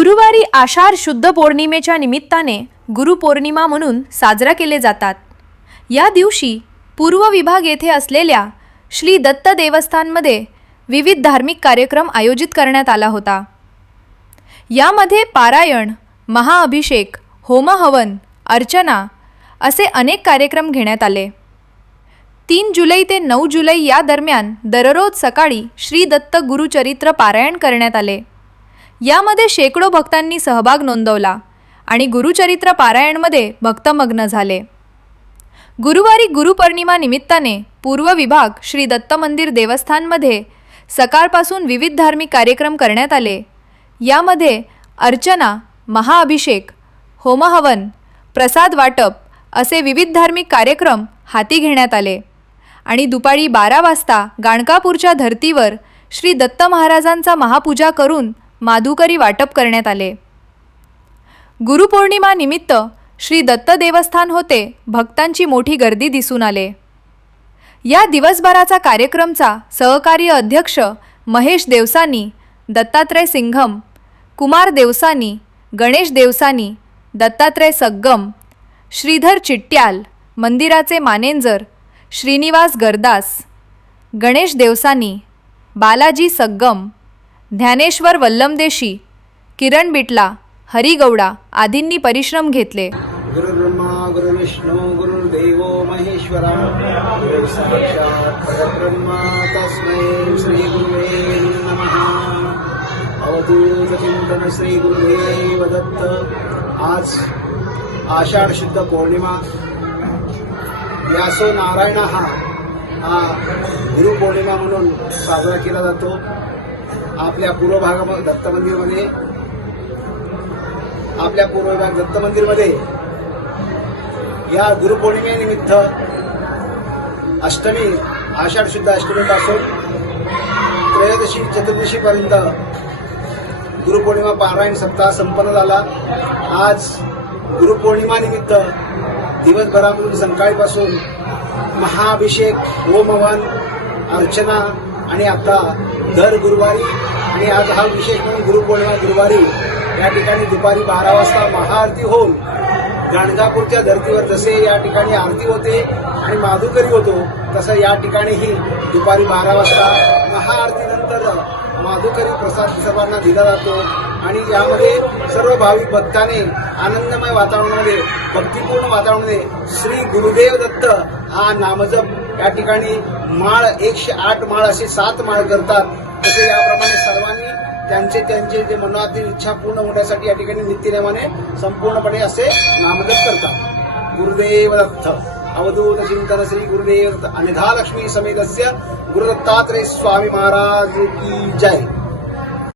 गुरुवारी आषाढ शुद्ध पौर्णिमेच्या निमित्ताने गुरुपौर्णिमा म्हणून साजरा केले जातात. या दिवशी पूर्व विभाग येथे असलेल्या श्री दत्त देवस्थानमध्ये विविध धार्मिक कार्यक्रम आयोजित करण्यात आला होता. यामध्ये पारायण महाअभिषेक होमहवन अर्चना असे अनेक कार्यक्रम घेण्यात आले. तीन जुलै ते नऊ जुलै या दरम्यान दररोज सकाळी श्री दत्त गुरुचरित्र पारायण करण्यात आले. यामध्ये शेकडो भक्तांनी सहभाग नोंदवला आणि गुरुचरित्र पारायणमध्ये भक्तमग्न झाले. गुरुवारी गुरुपौर्णिमा निमित्ताने पूर्व विभाग श्री दत्त मंदिर देवस्थानमध्ये सकाळपासून विविध धार्मिक कार्यक्रम करण्यात आले. यामध्ये अर्चना महाअभिषेक होमहवन प्रसाद वाटप असे विविध धार्मिक कार्यक्रम हाती घेण्यात आले आणि दुपारी बारा वाजता गाणकापूरच्या धर्तीवर श्री दत्त महाराजांचा महापूजा करून माधुकरी वाटप करण्यात आले. गुरुपौर्णिमानिमित्त श्री दत्त देवस्थान होते भक्तांची मोठी गर्दी दिसून आले. या दिवसभराचा कार्यक्रमचा सहकार्य अध्यक्ष महेश देवसानी दत्तात्रय सिंघम कुमार देवसानी गणेश देवसानी दत्तात्रय सग्गम श्रीधर चिट्ट्याल मंदिराचे मानेंजर श्रीनिवास गरदास गणेश देवसानी बालाजी सग्गम ज्ञानेश्वर वल्लमदेशी किरण बिटला हरिगौडा आदींनी परिश्रम घेतले. गुरु ब्रह्मा गुरु विष्णू गुरु साक्षात् परब्रह्मा तस्मै श्री गुरुवे अवधूत चिंतन श्री गुरुदेव दत्त आज आषाढ शुद्ध पौर्णिमा. व्यासो नारायण हा हा गुरुपौर्णिमा म्हणून साजरा केला जातो. आपल्या पूर्व भागामध्ये दत्त मंदिरमध्ये आपल्या पूर्व भाग दत्त मंदिरमध्ये या गुरुपौर्णिमेनिमित्त अष्टमी आषाढ शुद्ध अष्टमीपासून त्रयोदशी चतुर्दशीपर्यंत गुरुपौर्णिमा पारायण सप्ताह संपन्न झाला. आज गुरुपौर्णिमानिमित्त दिवसभरामधून सकाळीपासून महाअभिषेक होमवन अर्चना आणि आता दर गुरुवारी आणि आज हा विशेष म्हणून गुरुपौर्णिमा गुरुवारी या ठिकाणी दुपारी बारा वाजता महाआरती होऊन गाणगापूरच्या धर्तीवर जसे या ठिकाणी आरती होते आणि माधुकरी होतो तसं या ठिकाणीही दुपारी बारा वाजता महाआरतीनंतर माधुकरी प्रसाद सर्वांना दिला जातो. आणि यामध्ये सर्व भाविक भक्ताने आनंदमय वातावरणामध्ये भक्तिपूर्ण वातावरणामध्ये श्री गुरुदेव दत्त हा नामजप या ठिकाणी माळ एकशे आठ माळ असे सात माळ करतात. तसे याप्रमाणे सर्वांनी त्यांचे त्यांचे जे मनातील इच्छा पूर्ण होण्यासाठी या ठिकाणी नित्यनेमाने संपूर्णपणे असे नामजप करतात. गुरुदेव दत्त. अवधूत चिंतन श्री गुरुदेव दत्त अनिधा लक्ष्मी समेतस्य गुरुदत्तात्रय स्वामी महाराज की जय।